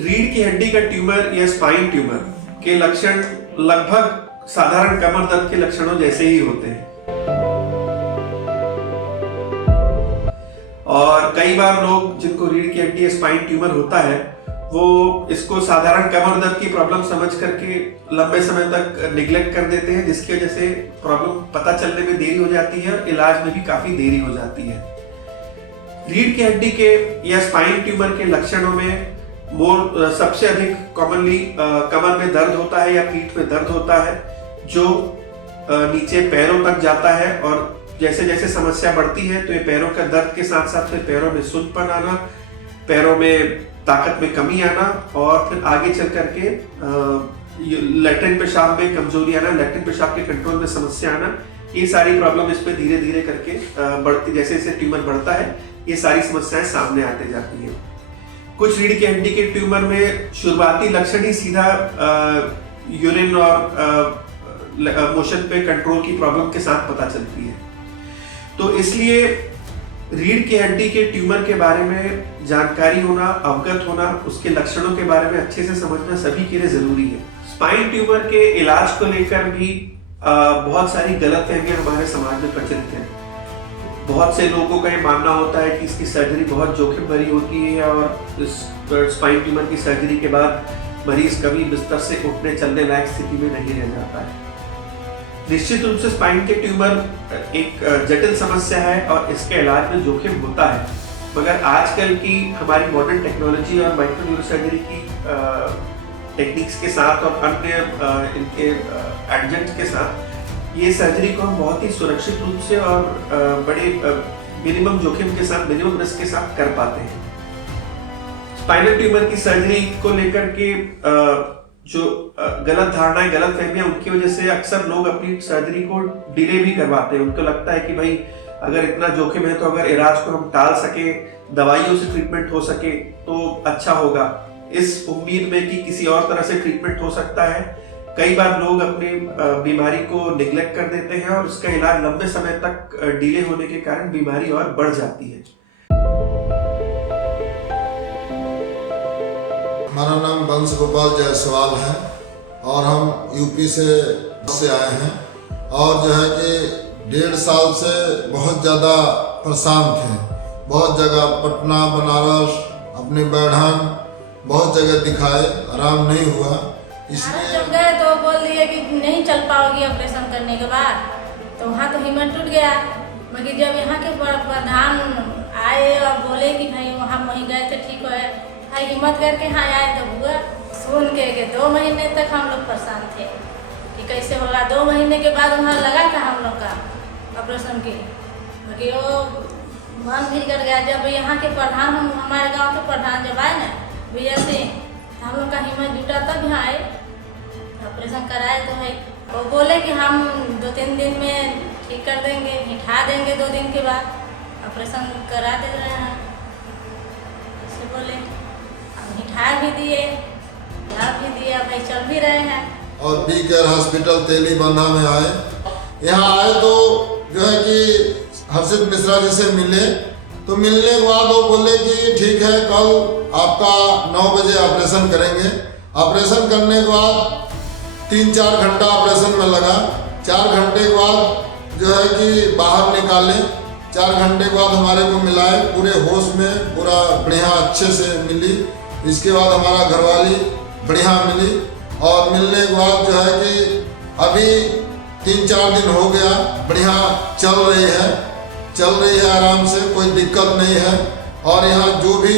रीढ़ की हड्डी का ट्यूमर या स्पाइन ट्यूमर के लक्षण लगभग साधारण कमर दर्द के लक्षणों जैसे ही होते हैं और कई बार लोग जिनको रीढ़ की हड्डी या स्पाइन ट्यूमर होता है वो इसको साधारण कमर दर्द की प्रॉब्लम समझ करके लंबे समय तक निग्लेक्ट कर देते हैं, जिसकी वजह से प्रॉब्लम पता चलने में देरी हो जाती है और इलाज में भी काफी देरी हो जाती है। रीढ़ की हड्डी के या स्पाइन ट्यूमर के लक्षणों में सबसे अधिक कॉमनली कमर में दर्द होता है या पीठ में दर्द होता है जो नीचे पैरों तक जाता है और जैसे जैसे समस्या बढ़ती है तो ये पैरों का दर्द के साथ साथ फिर पैरों में सुन्नपन आना, पैरों में ताकत में कमी आना और फिर आगे चल करके लैट्रिन पेशाब में कमजोरी आना, लैट्रिन पेशाब के कंट्रोल में समस्या आना, ये सारी प्रॉब्लम इस पे धीरे धीरे करके बढ़ती, जैसे जैसे ट्यूमर बढ़ता है ये सारी समस्याएं सामने आते जाती है। कुछ रीढ़ की हड्डी के ट्यूमर में शुरुआती लक्षण ही सीधा यूरिन और मोशन पे कंट्रोल की प्रॉब्लम के साथ पता चलती है। तो इसलिए रीढ़ की हड्डी के ट्यूमर के बारे में जानकारी होना, अवगत होना, उसके लक्षणों के बारे में अच्छे से समझना सभी के लिए जरूरी है। स्पाइन ट्यूमर के इलाज को लेकर भी बहुत सारी गलतफहमियां हमारे समाज में प्रचलित हैं। बहुत से लोगों का ये मानना होता है कि इसकी सर्जरी बहुत जोखिम भरी होती है और इस स्पाइन ट्यूमर की सर्जरी के बाद मरीज कभी बिस्तर से उठने चलने लायक स्थिति में नहीं रह जाता है। निश्चित रूप से स्पाइन के ट्यूमर एक जटिल समस्या है और इसके इलाज में जोखिम होता है, मगर आजकल की हमारी मॉडर्न टेक्नोलॉजी और माइक्रो न्यूरोसर्जरी की टेक्निक्स के साथ और अन्य इनके एडजेंट्स के साथ ये सर्जरी को हम बहुत ही सुरक्षित रूप से और बड़े मिनिमम जोखिम के साथ, मिनिमम रिस्क के साथ कर पाते हैं। स्पाइनल ट्यूमर की सर्जरी को लेकर के जो गलत धारणाएं, गलत फहमियां, उनकी वजह से अक्सर लोग अपनी सर्जरी को डिले भी करवाते हैं। उनको लगता है कि भाई अगर इतना जोखिम है तो अगर इलाज को हम टाल सके, दवाइयों से ट्रीटमेंट हो सके तो अच्छा होगा, इस उम्मीद में कि किसी और तरह से ट्रीटमेंट हो सकता है। कई बार लोग अपनी बीमारी को निग्लेक्ट कर देते हैं और उसका इलाज लंबे समय तक डिले होने के कारण बीमारी और बढ़ जाती है। हमारा नाम वंश गोपाल जायसवाल है और हम यूपी से आए हैं और जो है कि 1.5 साल से बहुत ज़्यादा परेशान थे। बहुत जगह पटना, बनारस, अपनी बैठान बहुत जगह दिखाए, आराम नहीं हुआ। इसलिए जब गए तो बोल दिए कि नहीं चल पाओगी ऑपरेशन करने के बाद, तो वहाँ तो हिम्मत टूट गया। मगर जब यहाँ के प्रधान आए और बोले कि भाई वहाँ वहीं गए थे ठीक है, भाई हिम्मत करके यहाँ आए तो हुआ। सुन के 2 महीने तक हम लोग परेशान थे कि कैसे होगा। 2 महीने के बाद वहाँ लगा था हम लोग का ऑपरेशन के, मगर वो मन भी कर गया। जब यहाँ के प्रधान, हमारे गांव के प्रधान जब आए ना विजय सिंह, हम लोग का हिम्मत जुटा तब यहाँ आए, ऑपरेशन कराए। तो है वो बोले कि हम 2-3 दिन में ठीक कर देंगे, बिठा देंगे 2 दिन के बाद, ऑपरेशन करा दे रहे हैं ऐसे बोले। बिठा भी दिए, ला भी दिया, भाई चल भी रहे हैं। और बी केयर हॉस्पिटल तेलीबांधा में आए। यहाँ आए तो जो है कि हर्षित मिश्रा जी से मिले, तो मिलने के बाद वो बोले कि ठीक है कल आपका 9 बजे ऑपरेशन करेंगे। ऑपरेशन करने के बाद 3-4 घंटा ऑपरेशन में लगा। 4 घंटे के बाद जो है कि बाहर निकाले। 4 घंटे के बाद हमारे को मिलाए, पूरे होश में, पूरा बढ़िया अच्छे से मिली। इसके बाद हमारा घरवाली बढ़िया मिली और मिलने के बाद जो है कि अभी 3-4 दिन हो गया, बढ़िया चल रही है आराम से, कोई दिक्कत नहीं है। और यहाँ जो भी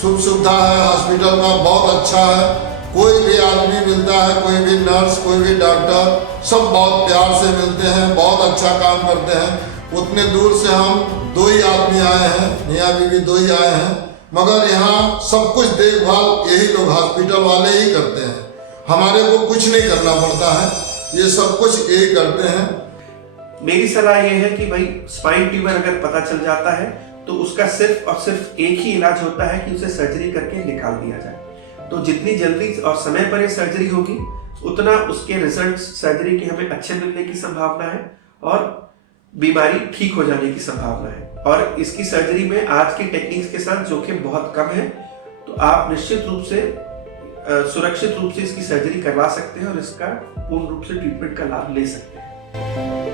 सुख सुविधा है हॉस्पिटल का बहुत अच्छा है। कोई भी आदमी मिलता है, कोई भी नर्स, कोई भी डॉक्टर, सब बहुत प्यार से मिलते हैं, बहुत अच्छा काम करते हैं। उतने दूर से हम 2 ही आदमी आए हैं, मियाँ बीवी 2 ही आए हैं, मगर यहाँ सब कुछ देखभाल यही लोग हॉस्पिटल वाले ही करते हैं। हमारे को कुछ नहीं करना पड़ता है, ये सब कुछ यही करते हैं। मेरी सलाह यह है कि भाई स्पाइन ट्यूमर अगर पता चल जाता है तो उसका सिर्फ और सिर्फ एक ही इलाज होता है कि उसे सर्जरी करके निकाल दिया जाए। तो जितनी जल्दी और समय पर ये सर्जरी होगी उतना उसके रिजल्ट्स सर्जरी के हमें अच्छे मिलने की संभावना है और बीमारी ठीक हो जाने की संभावना है। और इसकी सर्जरी में आज की टेक्निक्स के साथ जोखिम बहुत कम है। तो आप निश्चित रूप से सुरक्षित रूप से इसकी सर्जरी करवा सकते हैं और इसका पूर्ण रूप से ट्रीटमेंट का लाभ ले सकते हैं।